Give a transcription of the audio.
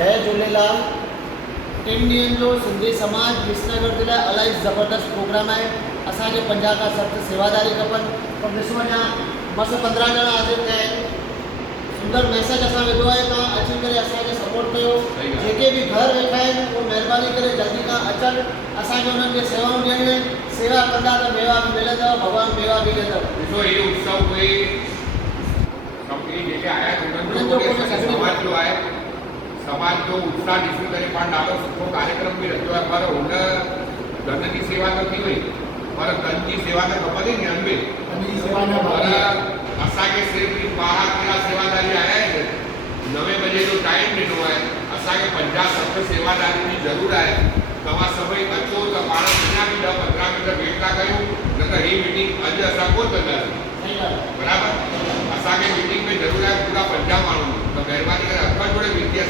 जय झूलेलाल। टिनि ॾींहंनि जो सिंधी समाज विसनगर जे लाइ इलाही ज़बरदस्त प्रोग्राम आहे। असांखे 50 खां 60 सेवादारी खपनि, पर ॾिसो अञा बस 15 ॼणा हाज़िर थिया आहिनि। सुंदर मैसेज असां विधो आहे, तव्हां अची करे असांखे सपोर्ट कयो। जेके बि घर वेठा आहिनि उहे महिरबानी करे जल्दी खां अचनि, असांखे उन्हनि खे सेवाऊं ॾियणियूं आहिनि। सेवा कंदा त मेवा बि मिलंदव, भॻवान मेवा बि ॾींदव। ॾिसो इहो उत्सव कोई कंपनी जेके आया आहिनि उन्हनि जो समाज जो आहे, समाज जो उत्साह ॾिसी करे पाण ॾाढो सुठो कार्यक्रम बि रखियो आहे। पर हुन धन जी सेवा त थी वई, पर धन जी सेवा त खपंदी न अनबे। पर असांखे सिर्फ़ु 12-13 सेवादारी आया आहिनि। 9 बजे जो टाइम ॾिनो आहे। असांखे 50-60 सेवादारी जी ज़रूरत आहे। तव्हां सभई अचो त पाण अञा बि 10-15 मिंट वेट था कयूं, न त हीअ मीटिंग अॼु असां कोन कंदासीं। बराबरि, असांखे मीटिंग में ज़रूरत आहे पूरा 50 माण्हू। त महिरबानी करे हथ जोड़े विनती आहे